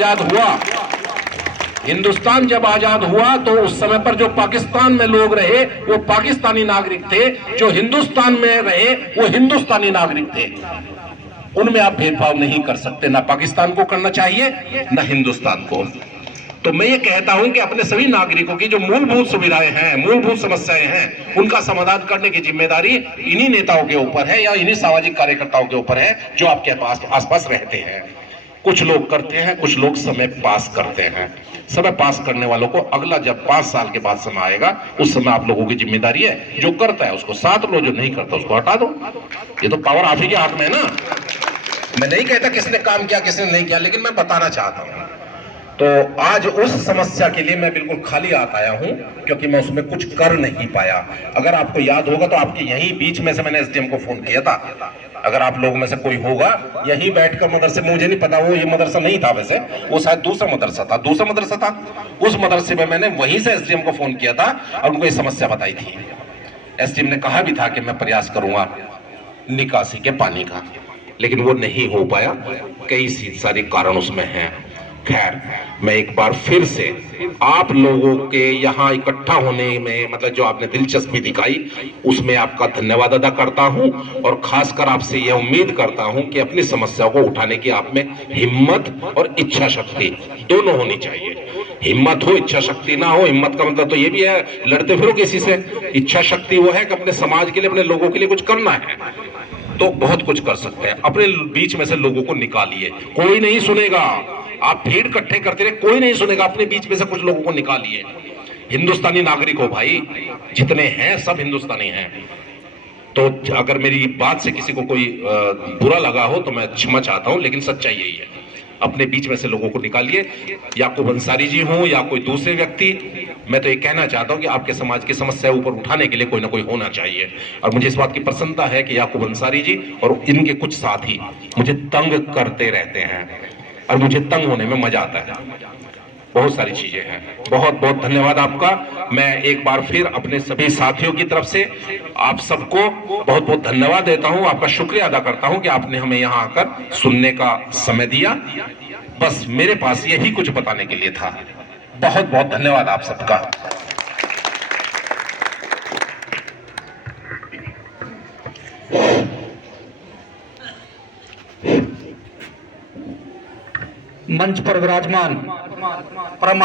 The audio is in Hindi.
आजाद हुआ, हिंदुस्तान जब आजाद हुआ तो उस समय पर जो पाकिस्तान में लोग रहे वो पाकिस्तानी नागरिक थे, जो हिंदुस्तान में रहे वो हिंदुस्तानी नागरिक थे। उनमें आप भेदभाव नहीं कर सकते, ना पाकिस्तान को करना चाहिए ना हिंदुस्तान को। तो मैं ये कहता हूं कि अपने सभी नागरिकों की जो मूलभूत सुविधाएं हैं, मूलभूत समस्याएं हैं, उनका समाधान करने की जिम्मेदारी इन्हीं नेताओं के ऊपर है या इन्हीं सामाजिक कार्यकर्ताओं के ऊपर है जो आपके पास आसपास रहते हैं। कुछ लोग करते हैं, कुछ लोग समय पास करते हैं। समय पास करने वालों को अगला जब 5 साल के बाद समय आएगा, उस समय आप लोगों की जिम्मेदारी है, जो करता है उसको साथ लो, जो नहीं करता उसको हटा दो। ये तो पावर आप ही के हाथ में है ना। मैं नहीं कहता किसने काम किया किसने नहीं किया, लेकिन मैं बताना चाहता हूं। तो आज उस समस्या के लिए मैं बिल्कुल खाली हाथ आया हूं, क्योंकि मैं उसमें कुछ कर नहीं पाया। अगर आपको याद होगा तो आपके यहीं बीच में से मैंने एसडीएम को फोन किया था। अगर आप लोगों में से कोई होगा यहीं बैठकर मदरसे, मुझे नहीं पता वो ये मदरसा नहीं था, वैसे वो शायद दूसरा मदरसा था। उस मदरसे में मैंने वहीं से एसडीएम को फोन किया था और उनको ये समस्या बताई थी। एसडीएम ने कहा भी था कि मैं प्रयास करूंगा निकासी के पानी का, लेकिन वो नहीं हो पाया। कई सारे कारण उसमें हैं। खैर, मैं एक बार फिर से आप लोगों के यहाँ इकट्ठा होने में, मतलब जो आपने दिलचस्पी दिखाई, उसमें आपका धन्यवाद अदा करता हूं और खासकर आपसे यह उम्मीद करता हूं कि अपनी समस्या को उठाने की आप में हिम्मत और इच्छा शक्ति दोनों होनी चाहिए। हिम्मत हो, इच्छा शक्ति ना हो। हिम्मत का मतलब तो ये भी है लड़ते फिरो किसी से। इच्छा शक्ति वो है कि अपने समाज के लिए, अपने लोगों के लिए कुछ करना है, तो बहुत कुछ कर सकते हैं। अपने बीच में से लोगों को निकालिए, कोई नहीं सुनेगा। आप भीड़ इकट्ठे करते रहे, कोई नहीं सुनेगा। अपने बीच में से कुछ लोगों को निकालिए। हिंदुस्तानी नागरिक हो भाई, जितने हैं सब हिंदुस्तानी हैं। तो अगर मेरी बात से किसी को कोई बुरा लगा हो तो मैं क्षमा चाहता हूं, लेकिन सच्चाई यही है। अपने बीच में से लोगों को निकालिए, याकूब अंसारी जी हों या कोई दूसरे व्यक्ति। मैं तो ये कहना चाहता हूं कि आपके समाज की समस्या ऊपर उठाने के लिए कोई ना कोई होना चाहिए। और मुझे इस बात की प्रसन्नता है कि याकूब अंसारी जी और इनके कुछ साथी मुझे तंग करते रहते हैं और मुझे तंग होने में मजा आता है। बहुत सारी चीजें हैं। बहुत बहुत धन्यवाद आपका। मैं एक बार फिर अपने सभी साथियों की तरफ से आप सबको बहुत बहुत धन्यवाद देता हूं, आपका शुक्रिया अदा करता हूं कि आपने हमें यहां आकर सुनने का समय दिया। बस मेरे पास यही कुछ बताने के लिए था। बहुत बहुत धन्यवाद आप सबका। मंच पर विराजमान परम